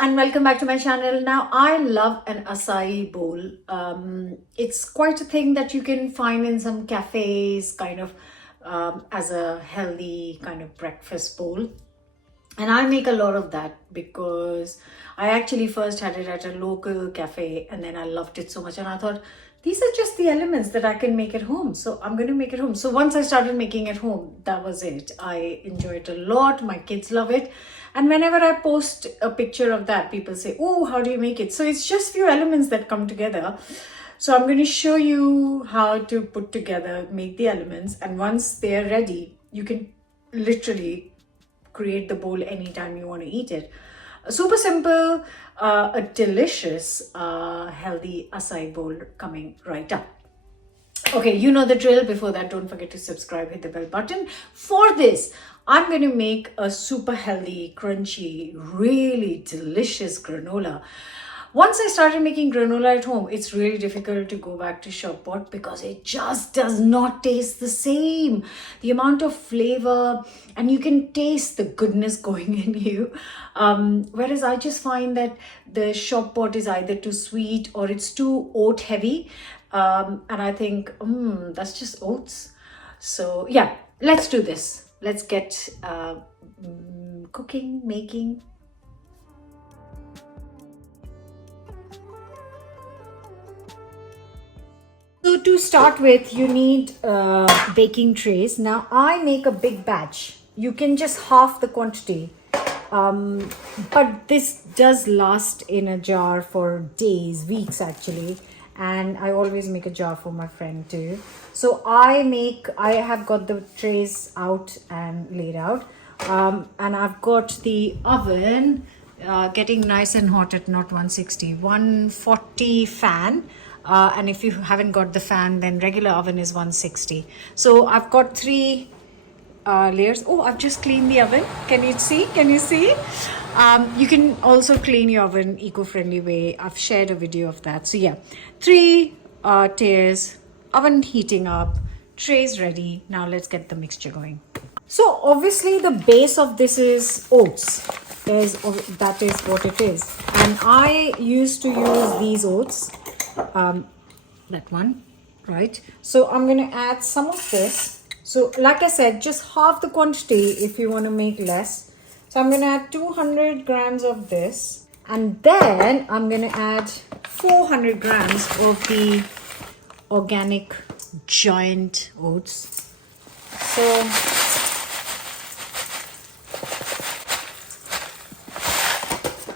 and welcome back to my channel. Now I love an acai bowl. It's quite a thing that you can find in some cafes, kind of as a healthy kind of breakfast bowl. And I make a lot of that because I actually first had it at a local cafe and then I loved it so much and I thought these are just the elements that I can make at home, so I'm going to make it home. So once I started making at home, that was it. I enjoy it a lot. My kids love it. And whenever I post a picture of that, people say, oh, how do you make it? So it's just few elements that come together. So I'm going to show you how to put together, make the elements. And once they're ready, you can literally create the bowl anytime you want to eat it. Super simple, a delicious, healthy acai bowl coming right up. Okay, you know the drill. Before that, don't forget to subscribe, hit the bell button. For this, I'm going to make a super healthy, crunchy, really delicious granola. Once I started making granola at home, it's really difficult to go back to shop pot because it just does not taste the same. The amount of flavor, and you can taste the goodness going in you. Whereas I just find that the shop pot is either too sweet or it's too oat heavy. And I think, that's just oats. So yeah, let's do this. Let's get cooking, making. So to start with, you need baking trays. Now I make a big batch. You can just half the quantity. But this does last in a jar for days, weeks actually. And I always make a jar for my friend too. So I have got the trays out and laid out. And I've got the oven getting nice and hot at not 160, 140 fan. And if you haven't got the fan, then regular oven is 160. So I've got three layers. Oh, I've just cleaned the oven. Can you see? Can you see? You can also clean your oven eco-friendly way. I've shared a video of that. So yeah, three tiers, oven heating up, trays ready. Now let's get the mixture going. So obviously the base of this is oats. That is what it is. And I used to use these oats. That one, right? So I'm going to add some of this. So like I said, just half the quantity if you want to make less. So I'm going to add 200 grams of this. And then I'm going to add 400 grams of the organic giant oats.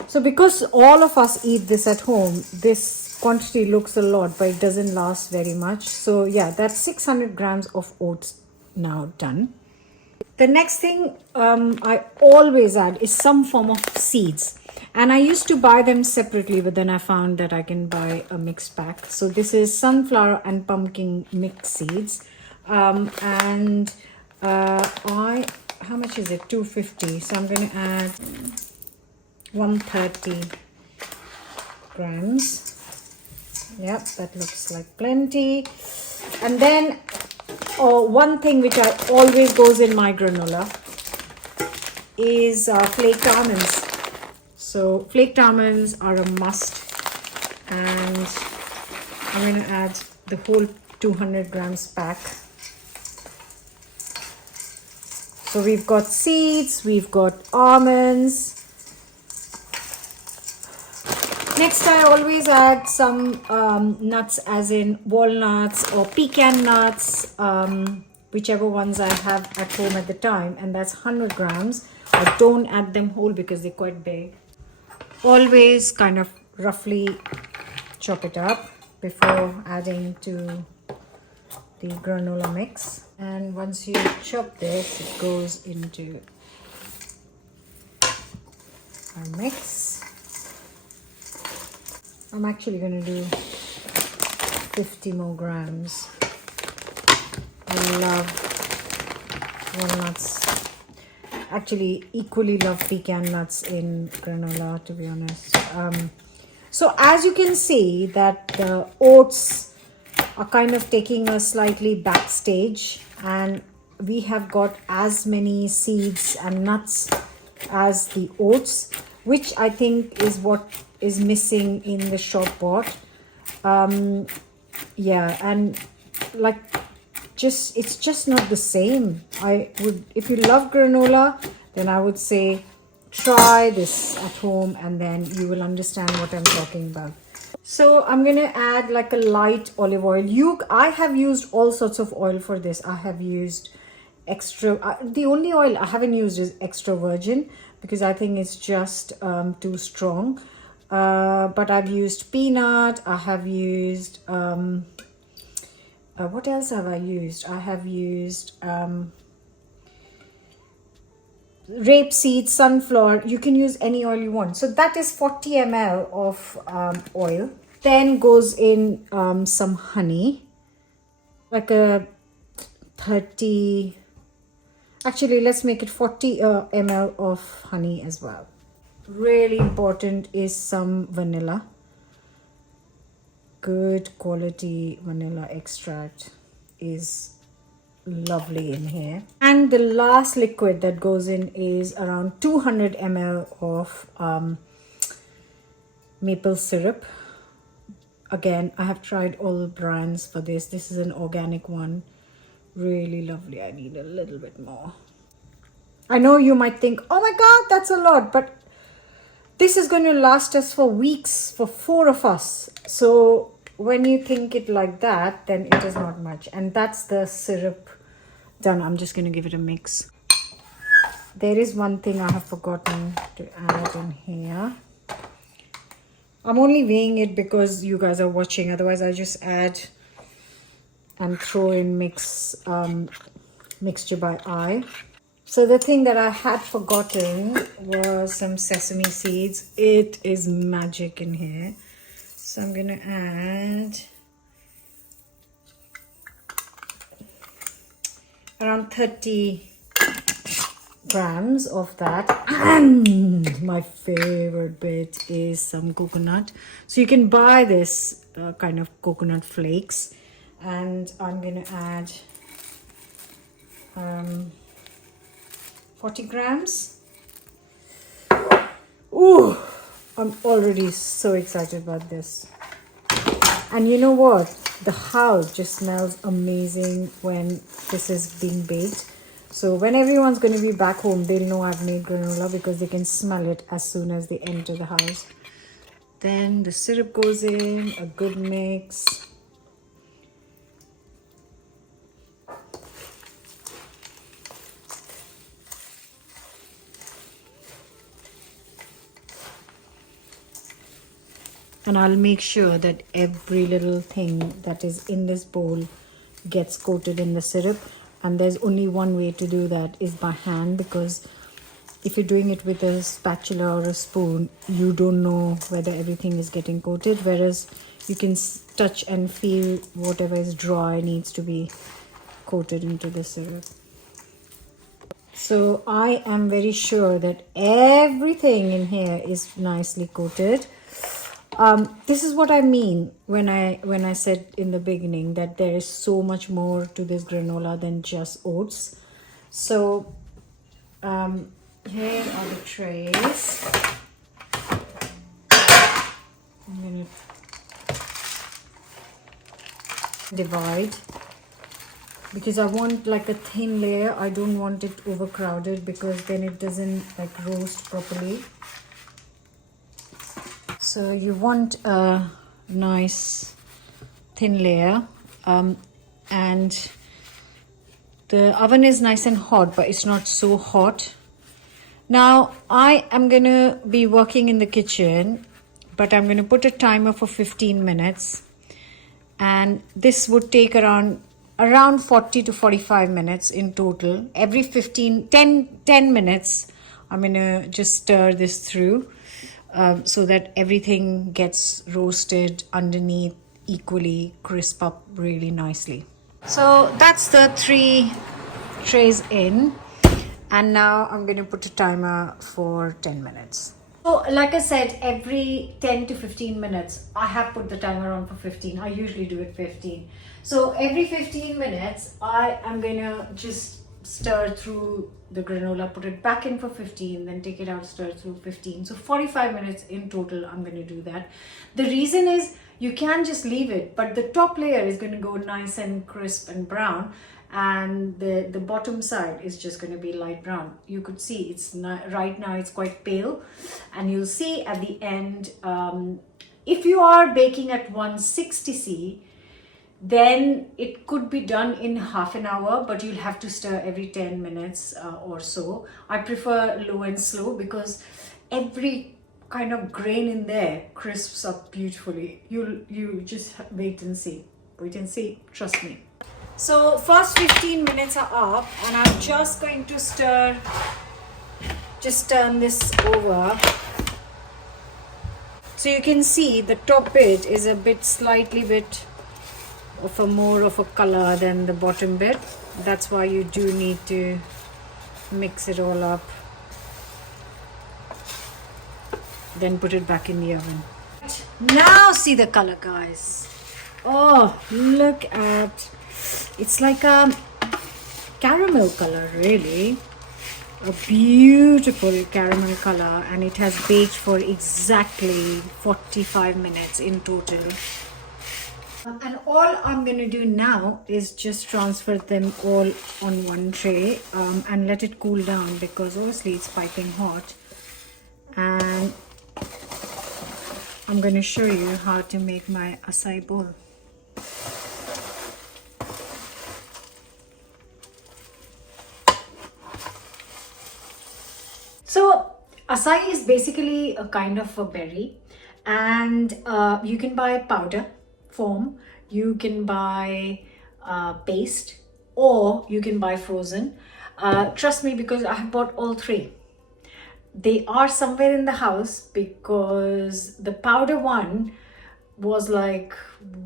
So because all of us eat this at home, this quantity looks a lot, but it doesn't last very much. So yeah, that's 600 grams of oats now done. The next thing I always add is some form of seeds. And I used to buy them separately, but then I found that I can buy a mixed pack. So this is sunflower and pumpkin mixed seeds. How much is it? 250. So I'm going to add 130 grams. Yep, that looks like plenty. And then one thing which I always goes in my granola is flaked almonds. So flaked almonds are a must, and I'm going to add the whole 200 grams pack. So we've got seeds, we've got almonds. Next, I always add some nuts, as in walnuts or pecan nuts, whichever ones I have at home at the time, and that's 100 grams. I don't add them whole because they're quite big. Always kind of roughly chop it up before adding to the granola mix. And once you chop this, it goes into our mix. I'm actually going to do 50 more grams. I love walnuts. Actually, equally love pecan nuts in granola, to be honest. So as you can see that the oats are kind of taking a slightly backstage, and we have got as many seeds and nuts as the oats. which I think is what is missing in the shop bought. Yeah, and like it's just not the same. I would, if you love granola, then I would say try this at home and then you will understand what I'm talking about. So I'm gonna add like a light olive oil. I have used all sorts of oil for this. I have used extra, the only oil I haven't used is extra virgin because I think it's just too strong. But I've used peanut, I have used what else have I used? I have used rapeseed, sunflower. You can use any oil you want. So that is 40 ml of oil. Then goes in some honey, like a 30, actually let's make it 40 ml of honey as well. Really important is some vanilla, good quality vanilla extract is lovely in here. And the last liquid that goes in is around 200 ml of maple syrup. Again, I have tried all brands for this. This is an organic one, really lovely. I need a little bit more. I know you might think, oh my god, that's a lot, but this is going to last us for weeks, for 4 of us. So when you think it like that, then it is not much. And that's the syrup done. I'm just going to give it a mix. There is one thing I have forgotten to add in here. I'm only weighing it because you guys are watching. Otherwise, I just add and throw in mixture by eye. So the thing that I had forgotten was some sesame seeds. It is magic in here. So I'm going to add around 30 grams of that. And my favorite bit is some coconut. So you can buy this kind of coconut flakes. And I'm going to add 40 grams. Ooh, I'm already so excited about this. And you know what? The house just smells amazing when this is being baked. So when everyone's going to be back home, they'll know I've made granola because they can smell it as soon as they enter the house. Then the syrup goes in, a good mix. And I'll make sure that every little thing that is in this bowl gets coated in the syrup. And there's only one way to do that is by hand, because if you're doing it with a spatula or a spoon, you don't know whether everything is getting coated, whereas you can touch and feel whatever is dry needs to be coated into the syrup. So I am very sure that everything in here is nicely coated. This is what I mean when I said in the beginning that there is so much more to this granola than just oats. So here are the trays. I'm going to divide because I want like a thin layer. I don't want it overcrowded because then it doesn't like roast properly. So you want a nice thin layer, and the oven is nice and hot, but it's not so hot. Now I am going to be working in the kitchen, but I'm going to put a timer for 15 minutes, and this would take around 40 to 45 minutes in total. Every 10 minutes I'm going to just stir this through. So that everything gets roasted underneath equally, crisp up really nicely. So that's the 3 trays in, and now I'm going to put a timer for 10 minutes. So like I said, every 10 to 15 minutes, I have put the timer on for 15. I usually do it 15. So every 15 minutes, I am going to just stir through the granola, put it back in for 15, then take it out, stir through 15. So 45 minutes in total I'm going to do that. The reason is you can just leave it, but the top layer is going to go nice and crisp and brown, and the bottom side is just going to be light brown. You could see it's not, right now it's quite pale, and you'll see at the end, if you are baking at 160°C, then it could be done in half an hour, but you'll have to stir every 10 minutes or so. I prefer low and slow because every kind of grain in there crisps up beautifully. You just wait and see. Wait and see, trust me. So first 15 minutes are up, and I'm just going to stir, just turn this over. So you can see the top bit is a bit slightly bit of a more of a color than the bottom bit. That's why you do need to mix it all up, then put it back in the oven. Now see the color, guys. Oh, look at, it's like a caramel color, really. A beautiful caramel color, and it has baked for exactly 45 minutes in total. And all I'm going to do now is just transfer them all on one tray and let it cool down, because obviously it's piping hot. And I'm going to show you how to make my acai bowl. So acai is basically a kind of a berry, and you can buy powder form, you can buy paste, or you can buy frozen. Trust me, because I have bought all three. They are somewhere in the house, because the powder one was like,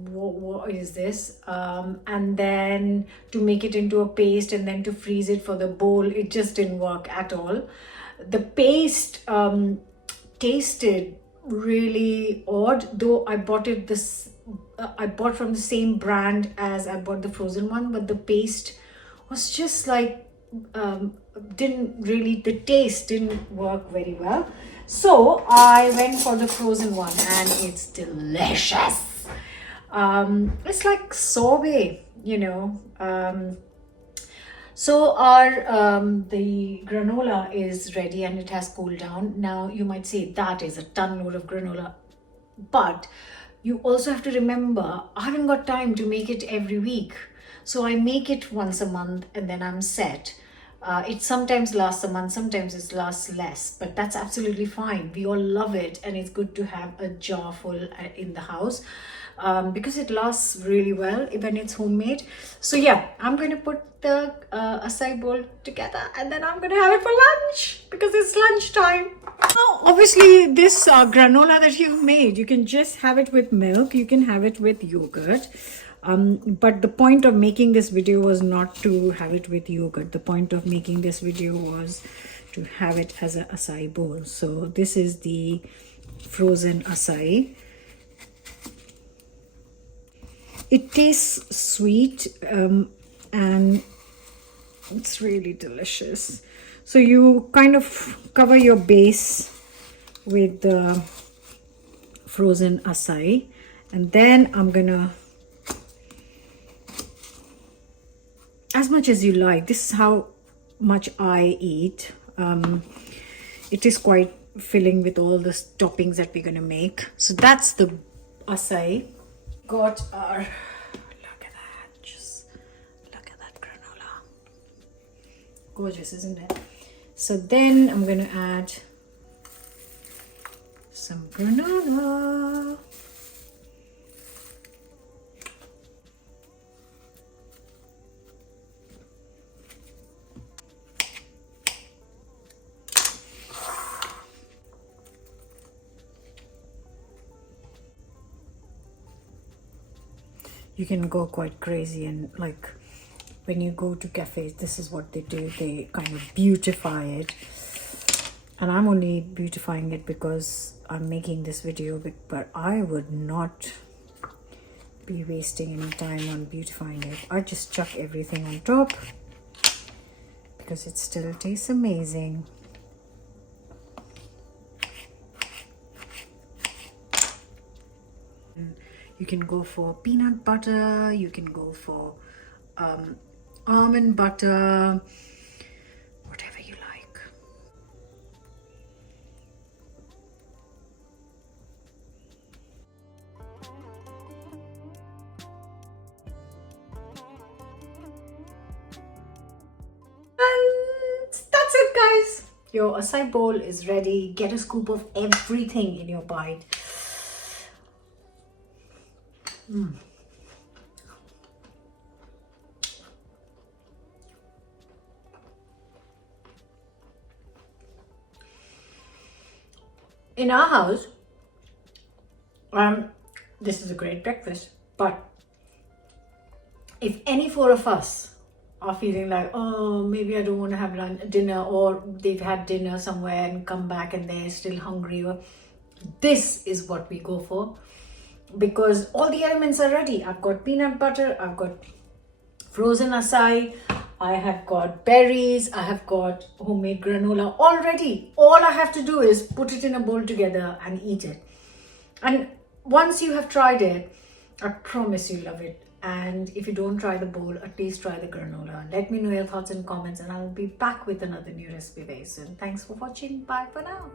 what is this? And then to make it into a paste and then to freeze it for the bowl, it just didn't work at all. The paste tasted really odd, though I bought it I bought from the same brand as I bought the frozen one, but the paste was just like the taste didn't work very well. So I went for the frozen one, and it's delicious. It's like sorbet, you know. So our the granola is ready, and it has cooled down. Now you might say that is a ton load of granola, but you also have to remember, I haven't got time to make it every week. So I make it once a month, and then I'm set. It sometimes lasts a month, sometimes it lasts less, but that's absolutely fine. We all love it, and it's good to have a jar full in the house because it lasts really well when it's homemade. So yeah, I'm going to put the acai bowl together, and then I'm going to have it for lunch because it's lunchtime. Now, obviously, this granola that you've made, you can just have it with milk, you can have it with yogurt. But the point of making this video was not to have it with yogurt. The point of making this video was to have it as an acai bowl. So this is the frozen acai. It tastes sweet and it's really delicious. So you kind of cover your base with the frozen acai, and then I'm gonna, as much as you like, this is how much I eat. It is quite filling with all the toppings that we're gonna make. So that's the acai. Got our, look at that, just look at that granola. Gorgeous, isn't it? So then I'm gonna add some granola. You can go quite crazy, and like when you go to cafes, this is what they do. They kind of beautify it, and I'm only beautifying it because I'm making this video, but I would not be wasting any time on beautifying it. I just chuck everything on top, because it still tastes amazing. You can go for peanut butter, you can go for almond butter, whatever you like. And that's it, guys. Your acai bowl is ready. Get a scoop of everything in your bite. In our house, this is a great breakfast, but if any four of us are feeling like, oh, maybe I don't want to have dinner, or they've had dinner somewhere and come back and they're still hungry, this is what we go for, because all the elements are ready. I've got peanut butter, I've got frozen acai, I have got berries, I have got homemade granola already. All I have to do is put it in a bowl together and eat it. And once you have tried it, I promise you love it. And if you don't try the bowl, at least try the granola. Let me know your thoughts and comments, and I'll be back with another new recipe very soon. Thanks for watching. Bye for now.